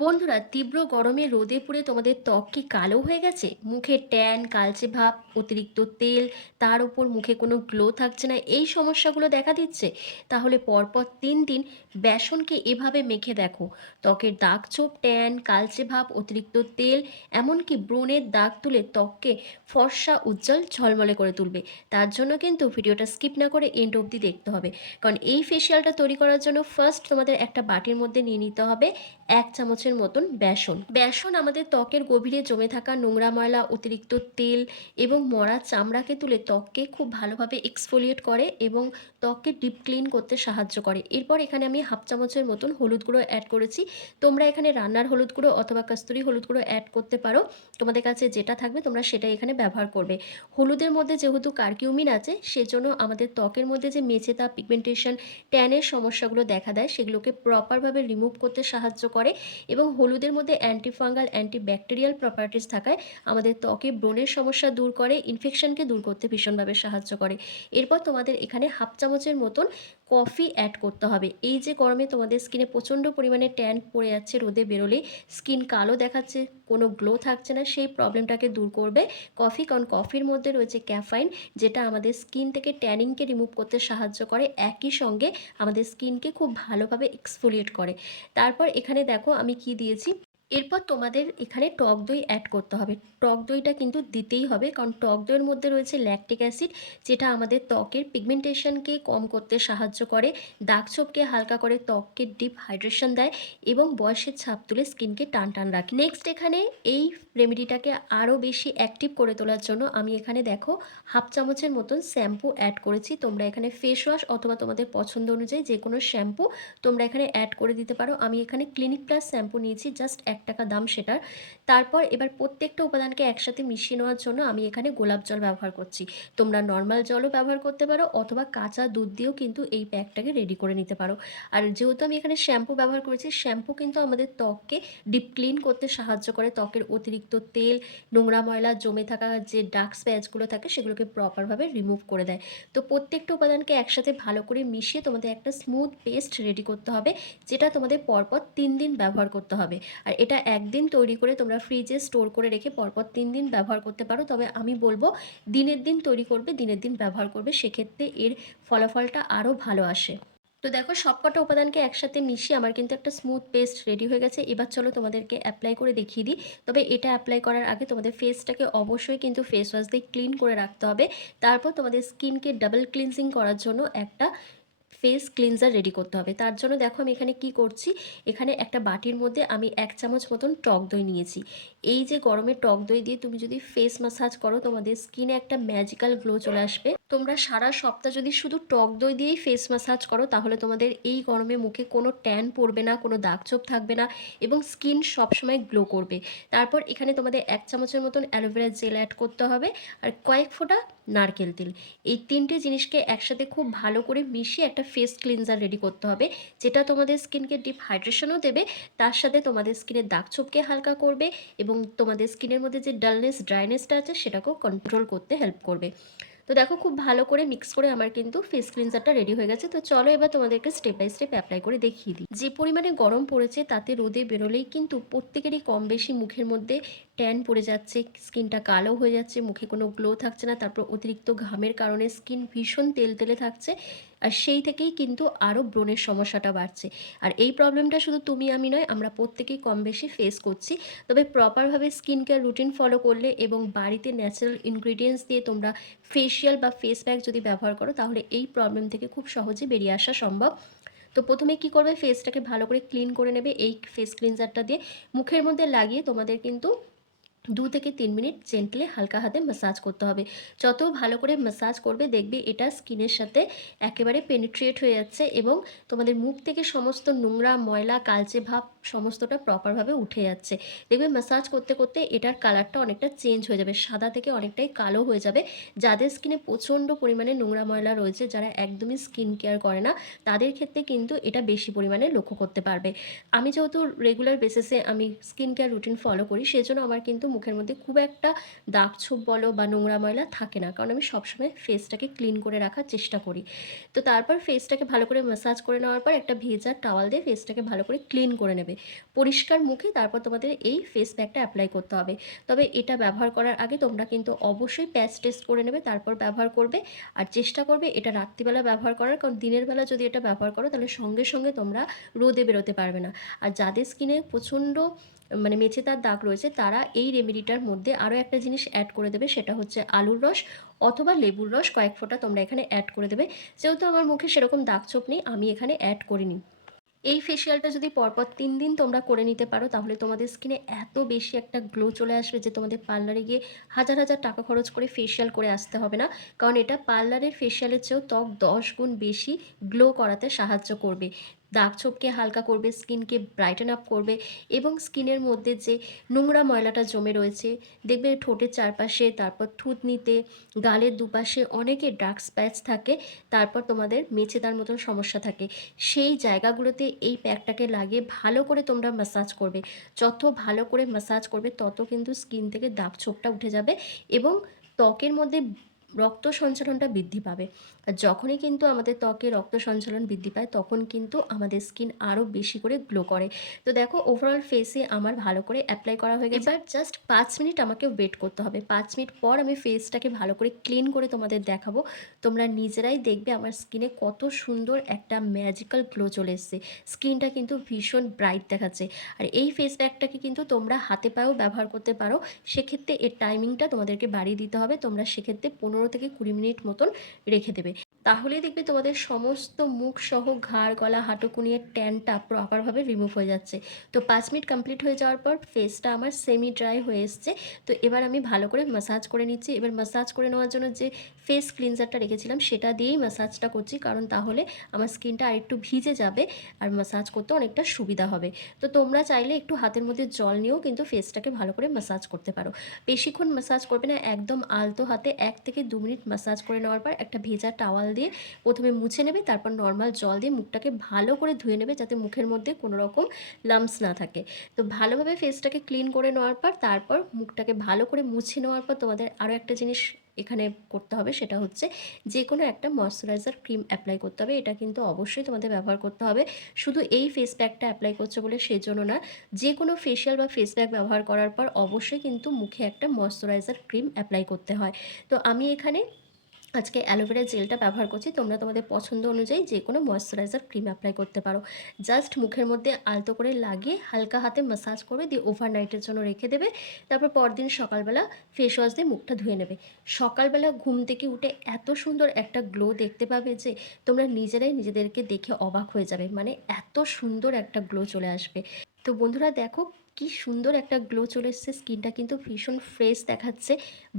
বন্ধুরা, তীব্র গরমে রোদে পুড়ে তোমাদের ত্বক কি কালো হয়ে গেছে? মুখে ট্যান, কালচে ভাব, অতিরিক্ত তেল, তার উপর মুখে কোনো গ্লো থাকছে না, এই সমস্যাগুলো দেখা দিচ্ছে? তাহলে পরপর 3 দিন বেসনকে এভাবে মেখে দেখো। ত্বকের দাগ ছোপ, ট্যান, কালচে ভাব, অতিরিক্ত তেল, এমনকি ব্রণের দাগ তুলে ত্বককে ফর্সা, উজ্জ্বল, ঝলমলে করে তুলবে। তার জন্য কিন্তু ভিডিওটা স্কিপ না করে এন্ড অবধি দেখতে হবে। কারণ এই ফেসিয়ালটা তৈরি করার জন্য ফার্স্ট তোমাদের একটা বাটির মধ্যে নিয়ে নিতে হবে 1 চামচের মতন বেসন। বেসন আমাদের ত্বকের গভীরে জমে থাকা নোংরা, ময়লা, অতিরিক্ত তেল এবং মরা চামড়াকে তুলে ত্বককে খুব ভালোভাবে এক্সফোলিয়েট করে এবং ত্বককে ডিপ ক্লিন করতে সাহায্য করে। এরপর এখানে আমি 1/2 চামচের মতন হলুদ গুঁড়ো অ্যাড করেছি। তোমরা এখানে রান্নার হলুদ গুঁড়ো অথবা কস্তুরি হলুদ গুঁড়ো অ্যাড করতে পারো। তোমাদের কাছে যেটা থাকবে তোমরা সেটাই এখানে ব্যবহার করবে। হলুদের মধ্যে যেহেতু কারকিউমিন আছে, সেজন্য আমাদের ত্বকের মধ্যে যে মেচেতা, পিগমেন্টেশন, ট্যানের সমস্যাগুলো দেখা দেয় সেগুলোকে প্রপারভাবে রিমুভ করতে সাহায্য করে এবং হলুদের মধ্যে অ্যান্টিফাঙ্গাল, অ্যান্টিব্যাকটেরিয়াল প্রপার্টিস থাকায় আমাদের ত্বকে ব্রণের সমস্যা দূর করে, ইনফেকশনকে দূর করতে ভীষণভাবে সাহায্য করে। এরপর তোমাদের এখানে 1/2 চামচের মতন কফি অ্যাড করতে হবে। এই যে গরমে তোমাদের স্কিনে প্রচণ্ড পরিমাণে ট্যান পড়ে যাচ্ছে, রোদে বেরোলেই স্কিন কালো দেখাচ্ছে, কোনো গ্লো থাকছে না, সেই প্রবলেমটাকে দূর করবে কফি। কারণ কফির মধ্যে রয়েছে ক্যাফাইন, যেটা আমাদের স্কিন থেকে ট্যানিংকে রিমুভ করতে সাহায্য করে, একই সঙ্গে আমাদের স্কিনকে খুব ভালোভাবে এক্সফোলিয়েট করে। তারপর এখানে দেখো আমি কি দিয়েছি। এরপর তোমাদের এখানে টক দই অ্যাড করতে হবে। টক দইটা কিন্তু দিতেই হবে, কারণ টক দইয়ের মধ্যে রয়েছে ল্যাকটিক অ্যাসিড, যেটা আমাদের ত্বকের পিগমেন্টেশনকে কম করতে সাহায্য করে, দাগ ছোপকে হালকা করে, ত্বককে ডিপ হাইড্রেশন দেয় এবং বয়সের ছাপ তুলে স্কিনকে টান টান রাখে। নেক্সট এখানে এই রেমেডিটাকে আরও বেশি অ্যাক্টিভ করে তোলার জন্য আমি এখানে দেখো 1/2 চামচের মতন শ্যাম্পু অ্যাড করেছি। তোমরা এখানে ফেস ওয়াশ অথবা তোমাদের পছন্দ অনুযায়ী যে কোনো শ্যাম্পু তোমরা এখানে অ্যাড করে দিতে পারো। আমি এখানে ক্লিনিক প্লাস শ্যাম্পু নিয়েছি, জাস্ট 1 টাকা দাম সেটার। তারপর এবার প্রত্যেকটা উপাদানকে একসাথে মিশিয়ে নেওয়ার জন্য আমি এখানে গোলাপ জল ব্যবহার করছি। তোমরা নর্মাল জলও ব্যবহার করতে পারো অথবা কাঁচা দুধ দিয়েও কিন্তু এই প্যাকটাকে রেডি করে নিতে পারো। আর যেহেতু আমি এখানে শ্যাম্পু ব্যবহার করেছি, শ্যাম্পু কিন্তু আমাদের ত্বককে ডিপ ক্লিন করতে সাহায্য করে, ত্বকের অতিরিক্ত তেল, নোংরা, ময়লা জমে থাকা যে ডার্ক স্প্যাচগুলো থাকে সেগুলোকে প্রপারভাবে রিমুভ করে দেয়। তো প্রত্যেকটা উপাদানকে একসাথে ভালো করে মিশিয়ে তোমাদের একটা স্মুথ পেস্ট রেডি করতে হবে, যেটা তোমাদের পরপর 3 দিন ব্যবহার করতে হবে। আর এটা একদিন তৈরি করে তোমরা ফ্রিজে স্টোর করে রেখে পরপর 3 দিন ব্যবহার করতে পারো। তবে আমি বলবো দিনের দিন তৈরি করবে, দিনের দিন ব্যবহার করবে, সেক্ষেত্রে এর ফলাফলটা আরও ভালো আসে। তো দেখো সবকটা উপাদানকে একসাথে মিশিয়ে আমার কিন্তু একটা স্মুথ পেস্ট রেডি হয়ে গেছে। এবার চলো তোমাদেরকে অ্যাপ্লাই করে দেখিয়ে দিই। তবে এটা অ্যাপ্লাই করার আগে তোমাদের ফেসটাকে অবশ্যই কিন্তু ফেস ওয়াশ দিয়ে ক্লিন করে রাখতে হবে। তারপর তোমাদের স্কিনকে ডাবল ক্লিনজিং করার জন্য একটা ফেস ক্লিনজার রেডি করতে হবে। তার জন্য দেখো আমি এখানে কি করছি। এখানে একটা বাটির মধ্যে আমি 1 চামচ মতন টক দই নিয়েছি। এই যে গরমে টক দই দিয়ে তুমি যদি ফেস ম্যাসাজ করো, তোমাদের স্কিনে একটা ম্যাজিক্যাল গ্লো চলে আসবে। তোমরা সারা সপ্তাহ যদি শুধু টক দই দিয়েই ফেস ম্যাসাজ করো, তাহলে তোমাদের এই গরমে মুখে কোনো ট্যান পড়বে না, কোনো দাগ ছোপ থাকবে না এবং স্কিন সবসময় গ্লো করবে। তারপর এখানে তোমাদের 1 চামচের মতন অ্যালোভেরা জেল অ্যাড করতে হবে আর কয়েক ফোঁটা নারকেল তেল। এই 3টে জিনিসকে একসাথে খুব ভালো করে মিশিয়ে একটা ফেস ক্লিনজার রেডি করতে হবে, যেটা তোমাদের স্কিনকে ডিপ হাইড্রেশনও দেবে, তার সাথে তোমাদের স্কিনের দাগ ছোপকে হালকা করবে এবং তোমাদের স্কিনের মধ্যে যে ডালনেস, ড্রাইনেসটা আছে সেটাকেও কন্ট্রোল করতে হেল্প করবে। তো দেখো খুব ভালো করে মিক্স করে আমার কিন্তু ফেস ক্লিনজারটা রেডি হয়ে গেছে। তো চলো এবার তোমাদেরকে স্টেপ বাই স্টেপ অ্যাপ্লাই করে দেখিয়ে দিই। যে পরিমাণে গরম পড়েছে তাতে রোদে বেরোলেই কিন্তু প্রত্যেকেরই কম বেশি মুখের মধ্যে ট্যান পড়ে যাচ্ছে, স্কিনটা কালো হয়ে যাচ্ছে, মুখে কোনো গ্লো থাকছে না, তারপর অতিরিক্ত ঘামের কারণে স্কিন ভীষণ তেলতেলে থাকছে, আর সেই থেকেই কিন্তু আরও ব্রণের সমস্যাটা বাড়ছে। আর এই প্রবলেমটা শুধু তুমি আমি নয়, আমরা প্রত্যেকেই কম বেশি ফেস করছি। তবে প্রপারভাবে স্কিন কেয়ার রুটিন ফলো করলে এবং বাড়িতে ন্যাচারাল ইনগ্রিডিয়েন্টস দিয়ে তোমরা ফেসিয়াল বা ফেস প্যাক যদি ব্যবহার করো, তাহলে এই প্রবলেম থেকে খুব সহজে বেরিয়ে আসা সম্ভব। তো প্রথমে কি করবে, ফেসটাকে ভালো করে ক্লিন করে নেবে এই ফেস ক্লিনজারটা দিয়ে। মুখের মধ্যে লাগিয়ে তোমাদের কিন্তু 2 থেকে 3 মিনিট জেন্টলি হালকা হাতে ম্যাসাজ করতে হবে। যত ভালো করে ম্যাসাজ করবে দেখবে এটা স্কিনের সাথে একেবারে পেনিট্রিয়েট হয়ে যাচ্ছে এবং তোমাদের মুখ থেকে সমস্ত নোংরা, ময়লা, কালচে ভাব সমস্তটা প্রপারভাবে উঠে যাচ্ছে। দেখবে ম্যাসাজ করতে করতে এটার কালারটা অনেকটা চেঞ্জ হয়ে যাবে, সাদা থেকে অনেকটাই কালো হয়ে যাবে। যাদের স্কিনে প্রচণ্ড পরিমাণে নোংরা, ময়লা রয়েছে, যারা একদমই স্কিন কেয়ার করে না, তাদের ক্ষেত্রে কিন্তু এটা বেশি পরিমাণে লক্ষ্য করতে পারবে। আমি যেহেতু রেগুলার বেসিসে আমি স্কিন কেয়ার রুটিন ফলো করি, সেজন্য আমার কিন্তু মুখের মধ্যে খুব একটা দাগ ছোপ বলো বা নোংরা, ময়লা থাকে না, কারণ আমি সবসময় ফেসটাকে ক্লিন করে রাখার চেষ্টা করি। তো তারপর ফেসটাকে ভালো করে ম্যাসাজ করে নেওয়ার পর একটা ভেজা টাওয়াল দিয়ে ফেসটাকে ভালো করে ক্লিন করে নেবে। পরিষ্কার মুখে তারপর তোমাদের এই ফেস প্যাকটা অ্যাপ্লাই করতে হবে। তবে এটা ব্যবহার করার আগে তোমরা কিন্তু অবশ্যই প্যাচ টেস্ট করে নেবে, তারপর ব্যবহার করবে। আর চেষ্টা করবে এটা রাত্রিবেলা ব্যবহার করার, কারণ দিনের বেলা যদি এটা ব্যবহার করো তাহলে সঙ্গে সঙ্গে তোমরা রোদে বেরোতে পারবে না। আর যাদের স্কিনে প্রচণ্ড মানে মেচেদার দাগ রয়েছে তারা এই রেমেডিটার মধ্যে আরও একটা জিনিস অ্যাড করে দেবে, সেটা হচ্ছে আলুর রস অথবা লেবুর রস কয়েক ফোঁটা তোমরা এখানে অ্যাড করে দেবে। যেহেতু আমার মুখে সেরকম দাগ ছোপ নেই, আমি এখানে অ্যাড করিনি। এই ফেসিয়ালটা যদি পরপর 3 দিন তোমরা করে নিতে পারো তাহলে তোমাদের স্কিনে এত বেশি একটা গ্লো চলে আসবে যে তোমাদের পার্লারে গিয়ে হাজার হাজার টাকা খরচ করে ফেসিয়াল করে আসতে হবে না। কারণ এটা পার্লারের ফেসিয়ালের চেয়েও ত্বক 10 গুণ বেশি গ্লো করাতে সাহায্য করবে। দাগ ছোপকে হালকা করবে, স্কিনকে ব্রাইটেন আপ করবে এবং স্কিনের মধ্যে যে নোংরা ময়লাটা জমে রয়েছে, দেখবে ঠোঁটের চারপাশে, তারপর থুতনিতে, গালের দুপাশে অনেকের ডার্ক স্প্যাচ থাকে, তারপর তোমাদের মেছেদার মতন সমস্যা থাকে, সেই জায়গাগুলোতে এই প্যাকটাকে লাগিয়ে ভালো করে তোমরা ম্যাসাজ করবে। যত ভালো করে ম্যাসাজ করবে তত কিন্তু স্কিন থেকে দাগ ছোপটা উঠে যাবে এবং ত্বকের মধ্যে রক্ত সঞ্চালনটা বৃদ্ধি পাবে। আর যখনই কিন্তু আমাদের ত্বকে রক্ত সঞ্চালন বৃদ্ধি পায় তখন কিন্তু আমাদের স্কিন আরও বেশি করে গ্লো করে। তো দেখো ওভারঅল ফেসে আমার ভালো করে অ্যাপ্লাই করা হয়ে গেছে। এবার জাস্ট 5 মিনিট আমাকে ওয়েট করতে হবে। 5 মিনিট পর আমি ফেসটাকে ভালো করে ক্লিন করে তোমাদের দেখাবো। তোমরা নিজেরাই দেখবে আমার স্কিনে কত সুন্দর একটা ম্যাজিক্যাল গ্লো চলে এসেছে। স্কিনটা কিন্তু ভীষণ ব্রাইট দেখাচ্ছে। আর এই ফেস প্যাকটাকে কিন্তু তোমরা হাতে পায়েও ব্যবহার করতে পারো। সেক্ষেত্রে এর টাইমিংটা তোমাদেরকে বাড়িয়ে দিতে হবে। তোমরা সেক্ষেত্রে 15 থেকে 20 মিনিট মতন রেখে দেবে। তাহলেই দেখবে তোমাদের সমস্ত মুখ সহ ঘাড়, গলা, হাঁটুকুনির ট্যানটা প্রপারভাবে রিমুভ হয়ে যাচ্ছে। তো 5 মিনিট কমপ্লিট হয়ে যাওয়ার পর ফেসটা আমার সেমি ড্রাই হয়ে এসছে। তো এবার আমি ভালো করে ম্যাসাজ করে নিচ্ছি। এবার ম্যাসাজ করে নেওয়ার জন্য যে ফেস ক্লিনজারটা রেখেছিলাম সেটা দিয়েই ম্যাসাজটা করছি, কারণ তাহলে আমার স্কিনটা আরেকটু ভিজে যাবে আর ম্যাসাজ করতে অনেকটা সুবিধা হবে। তো তোমরা চাইলে একটু হাতের মধ্যে জল নিয়েও কিন্তু ফেসটাকে ভালো করে ম্যাসাজ করতে পারো। বেশিক্ষণ ম্যাসাজ করবে না, একদম আলতো হাতে 1 থেকে 2 মিনিট ম্যাসাজ করে নেওয়ার পর একটা ভেজা টাওয়াল দিয়ে প্রথমে মুছে নেবে, তারপর নর্মাল জল দিয়ে মুখটাকে ভালো করে ধুয়ে নেবে যাতে মুখের মধ্যে কোনো রকম লাম্পস না থাকে। তো ভালোভাবে ফেসটাকে ক্লিন করে নেওয়ার পর তারপর মুখটাকে ভালো করে মুছে নেওয়ার পর তোমাদের আরও একটা জিনিস এখানে করতে হবে, সেটা হচ্ছে যে কোনো একটা ময়শ্চারাইজার ক্রিম অ্যাপ্লাই করতে হবে। এটা কিন্তু অবশ্যই তোমাদের ব্যবহার করতে হবে। শুধু এই ফেস প্যাকটা অ্যাপ্লাই করছো বলে সেজন্য না, যে কোনো ফেশিয়াল বা ফেস প্যাক ব্যবহার করার পর অবশ্যই কিন্তু মুখে একটা ময়শ্চারাইজার ক্রিম অ্যাপ্লাই করতে হয়। তো আমি এখানে আজকে অ্যালোভেরা জেলটা ব্যবহার করছি। তোমরা তোমাদের পছন্দ অনুযায়ী যে কোনো ময়শ্চারাইজার ক্রিম অ্যাপ্লাই করতে পারো। জাস্ট মুখের মধ্যে আলতো করে লাগিয়ে হালকা হাতে ম্যাসাজ করে দিয়ে ওভারনাইটের জন্য রেখে দেবে। তারপর পরদিন সকালবেলা ফেস ওয়াশ দিয়ে মুখটা ধুয়ে নেবে। সকালবেলা ঘুম থেকে উঠে এত সুন্দর একটা গ্লো দেখতে পাবে যে তোমরা নিজেরাই নিজেদেরকে দেখে অবাক হয়ে যাবে। মানে এত সুন্দর একটা গ্লো চলে আসবে। তো বন্ধুরা দেখো কি সুন্দর একটা গ্লো চলে এসেছে, স্কিনটা কিন্তু ভীষণ ফ্রেশ দেখাচ্ছে,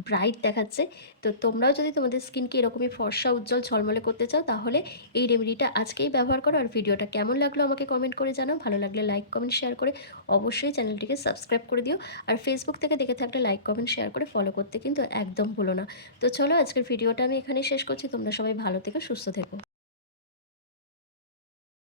ব্রাইট দেখাচ্ছে। তো তোমরাও যদি তোমাদের স্কিনকে এরকমই ফর্সা উজ্জ্বল ঝলমলে করতে চাও তাহলে এই রেমেডিটা আজকেই ব্যবহার করো। আর ভিডিওটা কেমন লাগলো আমাকে কমেন্ট করে জানাও। ভালো লাগলে লাইক কমেন্ট শেয়ার করে অবশ্যই চ্যানেলটিকে সাবস্ক্রাইব করে দিও। আর ফেসবুক থেকে দেখে থাকলে লাইক কমেন্ট শেয়ার করে ফলো করতে কিন্তু একদম ভুলো না। তো চলো আজকের ভিডিওটা আমি এখানেই শেষ করছি। তোমরা সবাই ভালো থেকো, সুস্থ থেকো।